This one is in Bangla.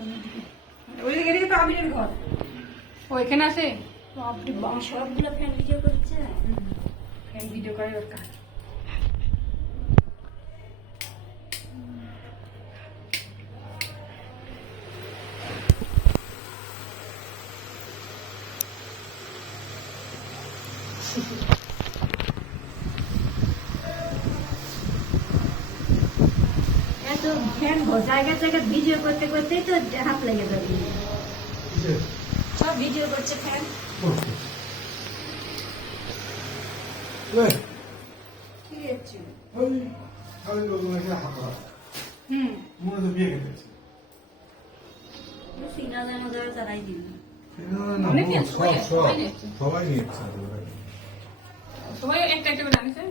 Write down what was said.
ওইদিকে এদিকে তো আবিরের ঘর ওইখানে আছে সবগুলো ফ্যান ভিডিও করছে। ফ্যান ভিডিও করে ওর কাজ। এত ফ্যান জায়গা জায়গা ভিডিও করতে করতেই তো হাত লেগে যাবে। সব ভিডিও করছে ফ্যান। কি হচ্ছে সিগন্যালের মধ্যে চালাই দিন। সবাই নিয়েছে সবাই একটা একটা করে আনছে।